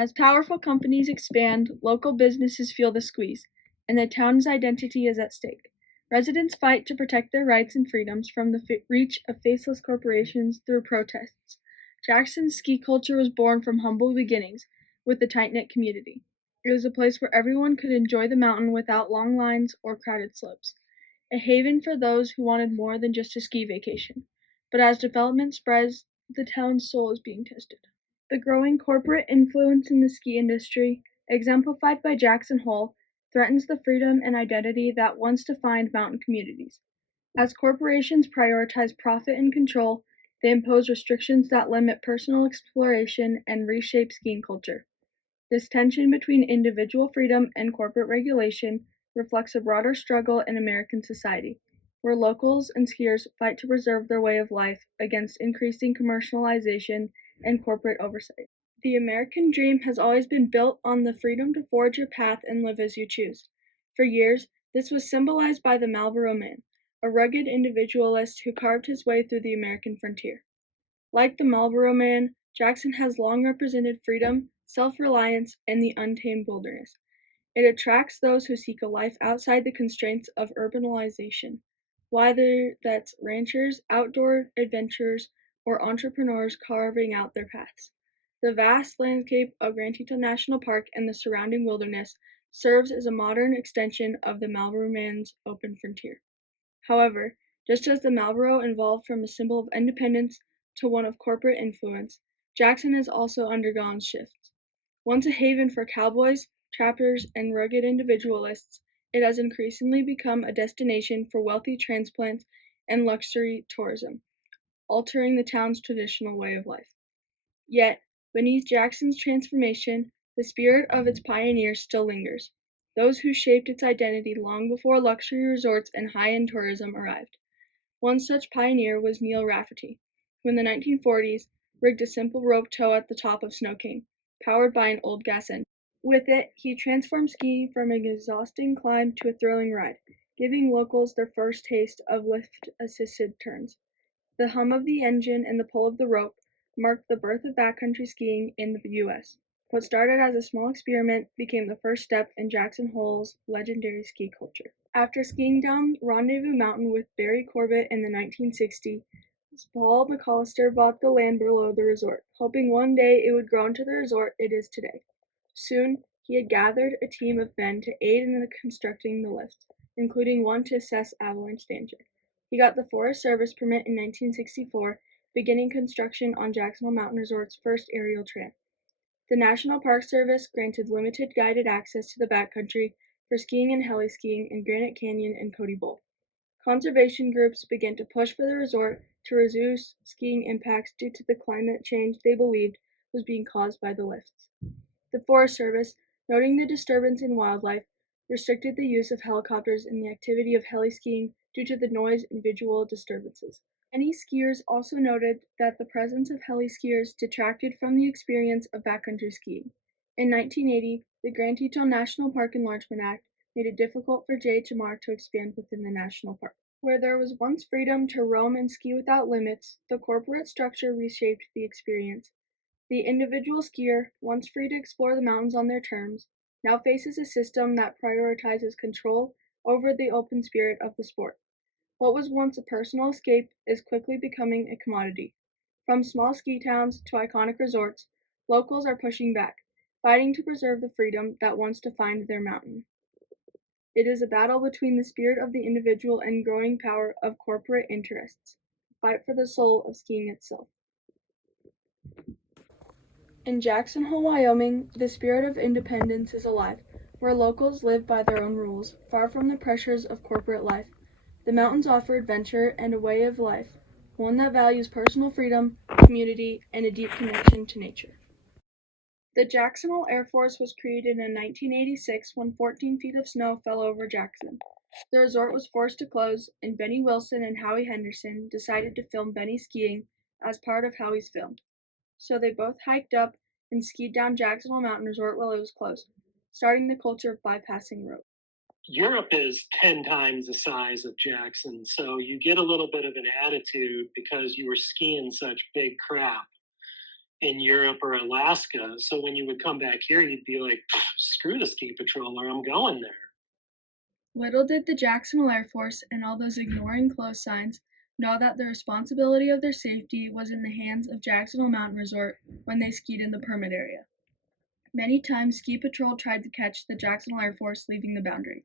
As powerful companies expand, local businesses feel the squeeze, and the town's identity is at stake. Residents fight to protect their rights and freedoms from the reach of faceless corporations through protests. Jackson's ski culture was born from humble beginnings with a tight-knit community. It was a place where everyone could enjoy the mountain without long lines or crowded slopes, a haven for those who wanted more than just a ski vacation. But as development spreads, the town's soul is being tested. The growing corporate influence in the ski industry, exemplified by Jackson Hole, threatens the freedom and identity that once defined mountain communities. As corporations prioritize profit and control, they impose restrictions that limit personal exploration and reshape skiing culture. This tension between individual freedom and corporate regulation reflects a broader struggle in American society, where locals and skiers fight to preserve their way of life against increasing commercialization and corporate oversight. The American dream has always been built on the freedom to forge your path and live as you choose. For years, this was symbolized by the Marlboro Man, a rugged individualist who carved his way through the American frontier. Like the Marlboro Man, Jackson has long represented freedom, self-reliance, and the untamed wilderness. It attracts those who seek a life outside the constraints of urbanization, whether that's ranchers, outdoor adventurers, or entrepreneurs carving out their paths. The vast landscape of Grand Teton National Park and the surrounding wilderness serves as a modern extension of the Marlboro Man's open frontier. However, just as the Marlboro evolved from a symbol of independence to one of corporate influence, Jackson has also undergone shifts. Once a haven for cowboys, trappers, and rugged individualists, it has increasingly become a destination for wealthy transplants and luxury tourism, altering the town's traditional way of life. Yet, beneath Jackson's transformation, the spirit of its pioneers still lingers, those who shaped its identity long before luxury resorts and high-end tourism arrived. One such pioneer was Neil Rafferty, who in the 1940s rigged a simple rope tow at the top of Snow King, powered by an old gas engine. With it, he transformed skiing from an exhausting climb to a thrilling ride, giving locals their first taste of lift-assisted turns. The hum of the engine and the pull of the rope marked the birth of backcountry skiing in the U.S. What started as a small experiment became the first step in Jackson Hole's legendary ski culture. After skiing down Rendezvous Mountain with Barry Corbett in the 1960s, Paul McAllister bought the land below the resort, hoping one day it would grow into the resort it is today. Soon, he had gathered a team of men to aid in constructing the lift, including one to assess avalanche danger. He got the Forest Service permit in 1964, beginning construction on Jackson Hole Mountain Resort's first aerial trail. The National Park Service granted limited guided access to the backcountry for skiing and heli-skiing in Granite Canyon and Cody Bowl. Conservation groups began to push for the resort to reduce skiing impacts due to the climate change they believed was being caused by the lifts. The Forest Service, noting the disturbance in wildlife, restricted the use of helicopters in the activity of heli-skiing due to the noise and visual disturbances. Many skiers also noted that the presence of heli-skiers detracted from the experience of backcountry skiing. In 1980, the Grand Teton National Park Enlargement Act made it difficult for JHMR to expand within the national park. Where there was once freedom to roam and ski without limits, the corporate structure reshaped the experience. The individual skier, once free to explore the mountains on their terms, now faces a system that prioritizes control over the open spirit of the sport. What was once a personal escape is quickly becoming a commodity. From small ski towns to iconic resorts, locals are pushing back, fighting to preserve the freedom that once defined their mountain. It is a battle between the spirit of the individual and growing power of corporate interests, a fight for the soul of skiing itself. In Jackson Hole, Wyoming, the spirit of independence is alive, where locals live by their own rules, far from the pressures of corporate life. The mountains offer adventure and a way of life, one that values personal freedom, community, and a deep connection to nature. The Jackson Hole Air Force was created in 1986 when 14 feet of snow fell over Jackson. The resort was forced to close, and Benny Wilson and Howie Henderson decided to film Benny skiing as part of Howie's film. So they both hiked up and skied down Jackson Hole Mountain Resort while it was closed, starting the culture of bypassing roads. Europe is 10 times the size of Jackson, so you get a little bit of an attitude because you were skiing such big crap. in Europe or Alaska. So when you would come back here, you'd be like, screw the ski patroller, I'm going there. Little did the Jacksonville Air Force and all those ignoring close signs know that the responsibility of their safety was in the hands of Jacksonville Mountain Resort when they skied in the permit area. Many times ski patrol tried to catch the Jacksonville Air Force leaving the boundary.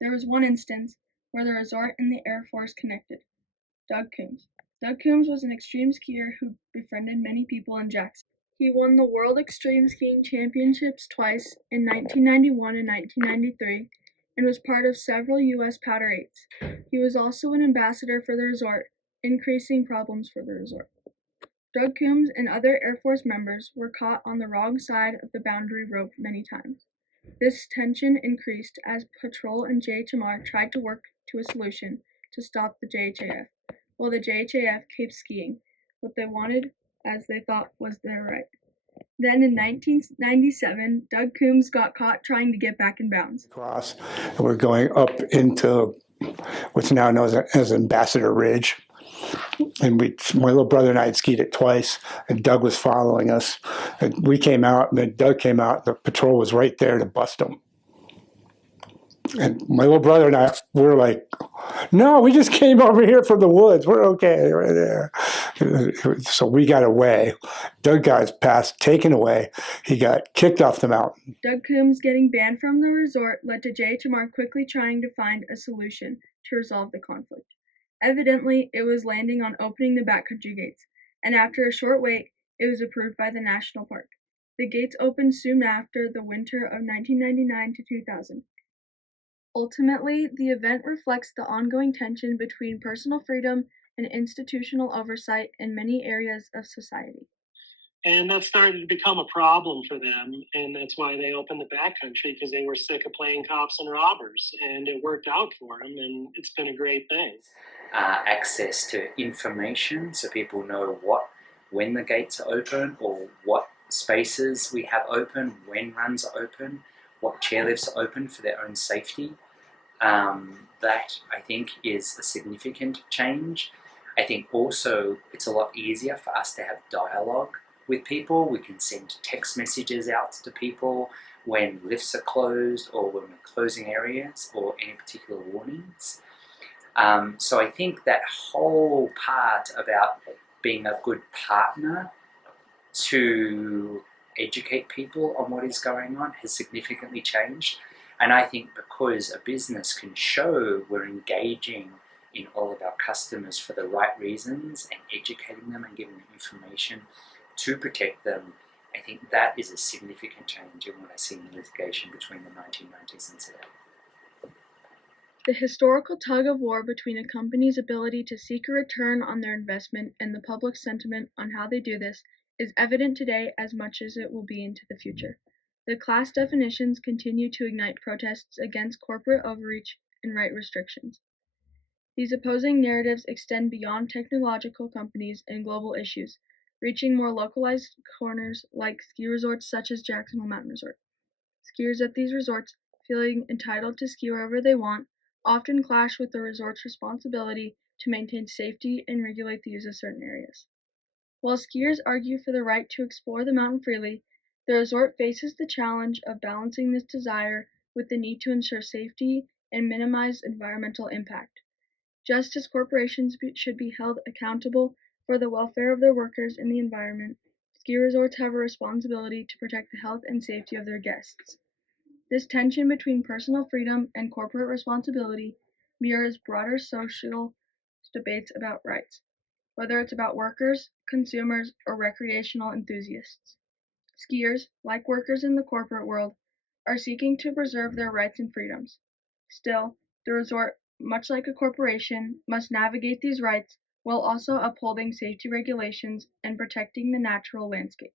There was one instance where the resort and the Air Force connected. Doug Coombs. Doug Coombs was an extreme skier who befriended many people in Jackson. He won the World Extreme Skiing Championships twice in 1991 and 1993 and was part of several U.S. Powder 8s. He was also an ambassador for the resort, increasing problems for the resort. Doug Coombs and other Air Force members were caught on the wrong side of the boundary rope many times. This tension increased as Patrol and JHMR tried to work to a solution to stop the JHAF, while the JHAF kept skiing what they wanted as they thought was their right. Then in 1997, Doug Coombs got caught trying to get back in bounds. Cross, and we're going up into what's now known as Ambassador Ridge. And my little brother and I had skied it twice, and Doug was following us. And we came out, and then Doug came out. The patrol was right there to bust him. And my little brother and I were like, no, we just came over here from the woods. We're okay right there. So we got away. Doug got taken away. He got kicked off the mountain. Doug Coombs getting banned from the resort led to JHMR quickly trying to find a solution to resolve the conflict. Evidently, it was landing on opening the backcountry gates, and after a short wait, it was approved by the national park. The gates opened soon after the winter of 1999 to 2000. Ultimately, the event reflects the ongoing tension between personal freedom and institutional oversight in many areas of society. And that started to become a problem for them. And that's why they opened the backcountry, because they were sick of playing cops and robbers. And it worked out for them, and it's been a great thing. Access to information so people know when the gates are open or what spaces we have open, when runs are open, what chairlifts are open for their own safety. That I think is a significant change. I think also it's a lot easier for us to have dialogue with people. We can send text messages out to people when lifts are closed or when we're closing areas or any particular warnings. So I think that whole part about being a good partner to educate people on what is going on has significantly changed. And I think because a business can show we're engaging in all of our customers for the right reasons and educating them and giving them information to protect them, I think that is a significant change in what I see in the litigation between the 1990s and today. The historical tug of war between a company's ability to seek a return on their investment and the public's sentiment on how they do this is evident today as much as it will be into the future. The class definitions continue to ignite protests against corporate overreach and right restrictions. These opposing narratives extend beyond technological companies and global issues, reaching more localized corners like ski resorts such as Jacksonville Mountain Resort. Skiers at these resorts, feeling entitled to ski wherever they want, often clash with the resort's responsibility to maintain safety and regulate the use of certain areas. While skiers argue for the right to explore the mountain freely, the resort faces the challenge of balancing this desire with the need to ensure safety and minimize environmental impact. Just as corporations should be held accountable for the welfare of their workers and the environment, ski resorts have a responsibility to protect the health and safety of their guests. This tension between personal freedom and corporate responsibility mirrors broader social debates about rights, whether it's about workers, consumers, or recreational enthusiasts. Skiers, like workers in the corporate world, are seeking to preserve their rights and freedoms. Still, the resort, much like a corporation, must navigate these rights while also upholding safety regulations and protecting the natural landscape.